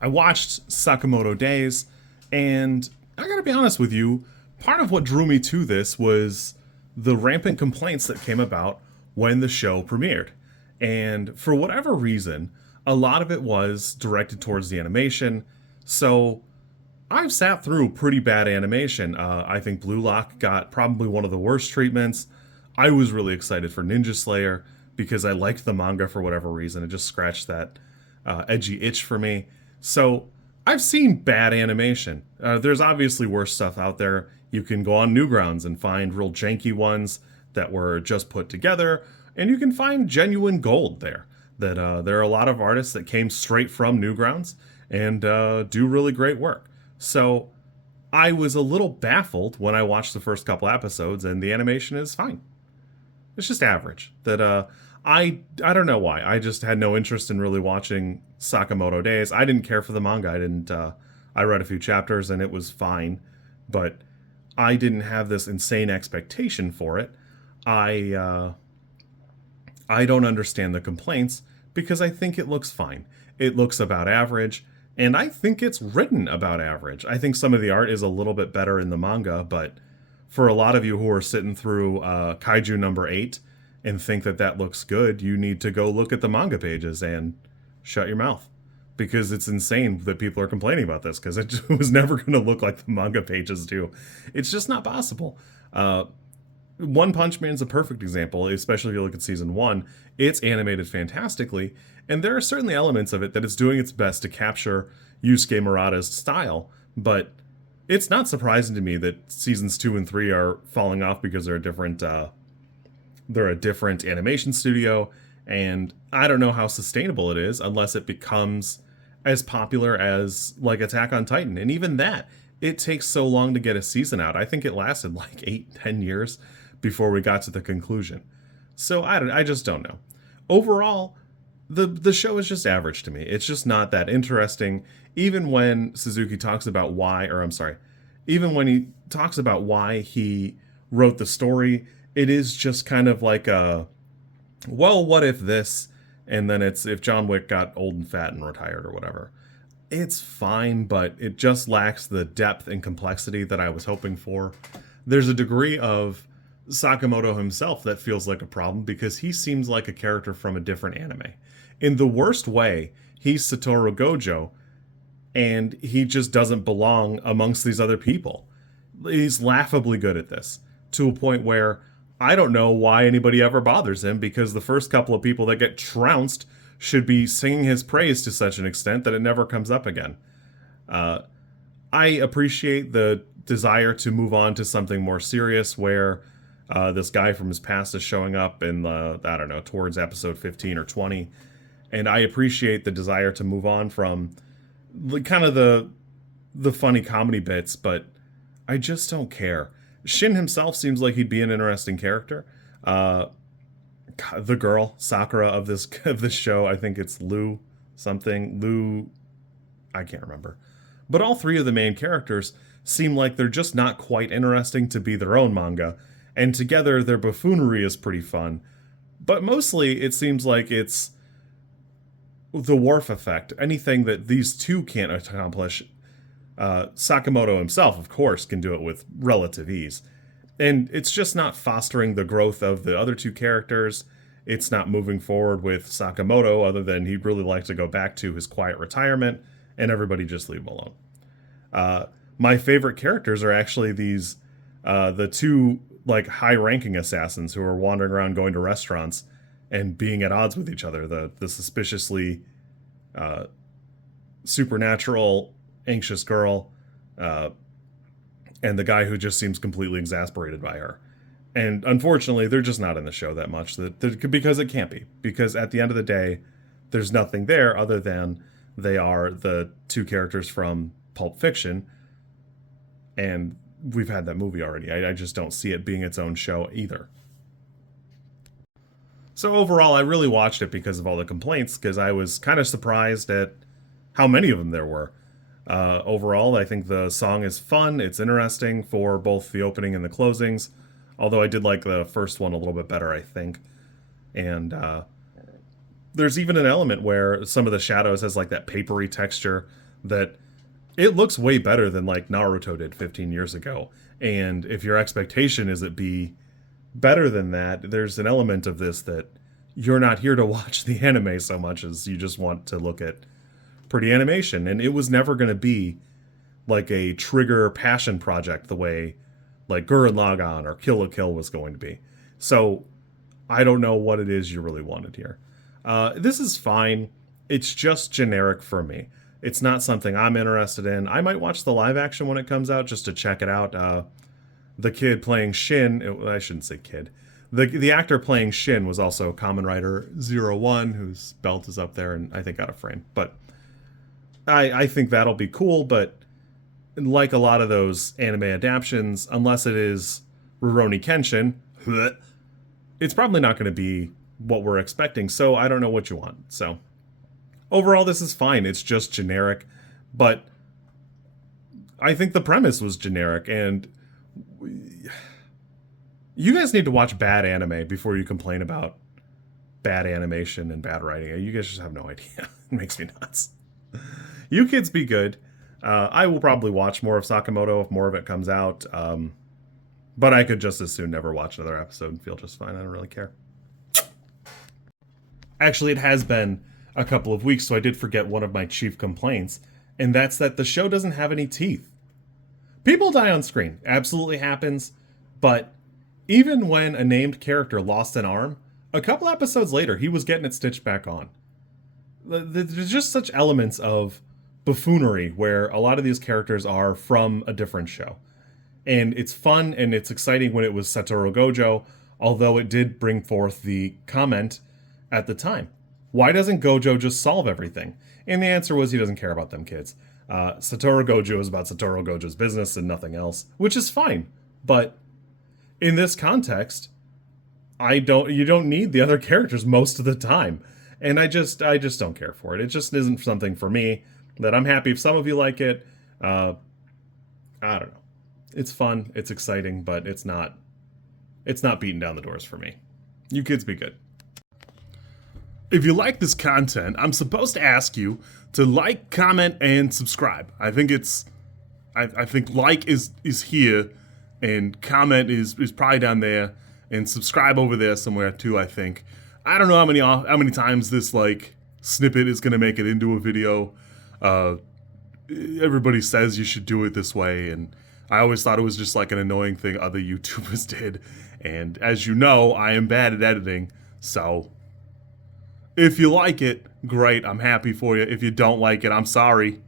I watched Sakamoto Days, and I gotta be honest with you, part of what drew me to this was the rampant complaints that came about when the show premiered. And for whatever reason, a lot of it was directed towards the animation. So I've sat through pretty bad animation. I think Blue Lock got probably one of the worst treatments. I was really excited for Ninja Slayer because I liked the manga for whatever reason. It just scratched that edgy itch for me. So I've seen bad animation. There's obviously worse stuff out there. You can go on Newgrounds and find real janky ones that were just put together, and you can find genuine gold there. That there are a lot of artists that came straight from Newgrounds and do really great work. So I was a little baffled when I watched the first couple episodes, and the animation is fine. It's just average. That I don't know why. I just had no interest in really watching Sakamoto Days. I didn't care for the manga. I didn't. I read a few chapters and it was fine, but I didn't have this insane expectation for it. I I don't understand the complaints because I think it looks fine. It looks about average, and I think it's written about average. I think some of the art is a little bit better in the manga, but for a lot of you who are sitting through Kaiju number 8 and think that that looks good, you need to go look at the manga pages and shut your mouth. Because it's insane that people are complaining about this, because it was never going to look like the manga pages do. It's just not possible. One Punch Man's a perfect example, especially if you look at season 1. It's animated fantastically, and there are certainly elements of it that it's doing its best to capture Yusuke Murata's style, but it's not surprising to me that seasons 2 and 3 are falling off because they're a different animation studio, and I don't know how sustainable it is unless it becomes as popular as like Attack on Titan. And even that, it takes so long to get a season out. I think it lasted like 8-10 years before we got to the conclusion. So I just don't know. Overall, the show is just average to me. It's just not that interesting. Even when Suzuki talks about even when he talks about why he wrote the story, it is just kind of like a, well, what if this? And then it's if John Wick got old and fat and retired or whatever. It's fine, but it just lacks the depth and complexity that I was hoping for. There's a degree of Sakamoto himself that feels like a problem because he seems like a character from a different anime. In the worst way, he's Satoru Gojo, and he just doesn't belong amongst these other people. He's laughably good at this, to a point where I don't know why anybody ever bothers him, because the first couple of people that get trounced should be singing his praise to such an extent that it never comes up again. I appreciate the desire to move on to something more serious where this guy from his past is showing up in towards episode 15 or 20. And I appreciate the desire to move on from the funny comedy bits, but I just don't care. Shin himself seems like he'd be an interesting character. The girl Sakura of this show, I think it's Lou, I can't remember. But all three of the main characters seem like they're just not quite interesting to be their own manga, and together their buffoonery is pretty fun. But mostly it seems like it's the Worf effect. Anything that these two can't accomplish, Sakamoto himself, of course, can do it with relative ease. And it's just not fostering the growth of the other two characters. It's not moving forward with Sakamoto, other than he'd really like to go back to his quiet retirement, and everybody just leave him alone. My favorite characters are actually these, the two like high-ranking assassins who are wandering around going to restaurants and being at odds with each other. The suspiciously supernatural anxious girl, and the guy who just seems completely exasperated by her. And unfortunately, they're just not in the show that much, because it can't be. Because at the end of the day, there's nothing there other than they are the two characters from Pulp Fiction, and we've had that movie already. I just don't see it being its own show either. So overall, I really watched it because of all the complaints, because I was kind of surprised at how many of them there were. Overall, I think the song is fun. It's interesting for both the opening and the closings, although I did like the first one a little bit better, I think. And there's even an element where some of the shadows has like that papery texture that it looks way better than like Naruto did 15 years ago. And if your expectation is it be better than that, there's an element of this that you're not here to watch the anime so much as you just want to look at pretty animation. And it was never going to be like a trigger passion project the way like Gurren Lagann or Kill la Kill was going to be. So I don't know what it is you really wanted here. This is fine. It's just generic for me. It's not something I'm interested in. I might watch the live action when it comes out just to check it out. The kid playing Shin, I shouldn't say kid. The actor playing Shin was also Kamen Rider 01, whose belt is up there and I think out of frame. But I think that'll be cool, but like a lot of those anime adaptions, unless it is Rurouni Kenshin, it's probably not going to be what we're expecting, so I don't know what you want. So overall, this is fine. It's just generic, but I think the premise was generic, and you guys need to watch bad anime before you complain about bad animation and bad writing. You guys just have no idea. It makes me nuts. You kids be good. I will probably watch more of Sakamoto if more of it comes out, but I could just as soon never watch another episode and feel just fine. I don't really care. Actually, it has been a couple of weeks, so I did forget one of my chief complaints, and that's that the show doesn't have any teeth. People die on screen. Absolutely happens, but even when a named character lost an arm, a couple episodes later, he was getting it stitched back on. There's just such elements of buffoonery where a lot of these characters are from a different show. And it's fun and it's exciting when it was Satoru Gojo, although it did bring forth the comment at the time. Why doesn't Gojo just solve everything? And the answer was he doesn't care about them kids. Satoru Gojo is about Satoru Gojo's business and nothing else, which is fine. But in this context, you don't need the other characters most of the time. And I just don't care for it. It just isn't something for me that I'm happy if some of you like it. I don't know. It's fun, it's exciting, but it's not beating down the doors for me. You kids be good. If you like this content, I'm supposed to ask you to like, comment, and subscribe. I think like is here, and comment is probably down there, and subscribe over there somewhere too, I think. I don't know how many times this like snippet is gonna make it into a video. Everybody says you should do it this way, and I always thought it was just like an annoying thing other YouTubers did. And as you know, I am bad at editing, so if you like it, great, I'm happy for you. If you don't like it, I'm sorry.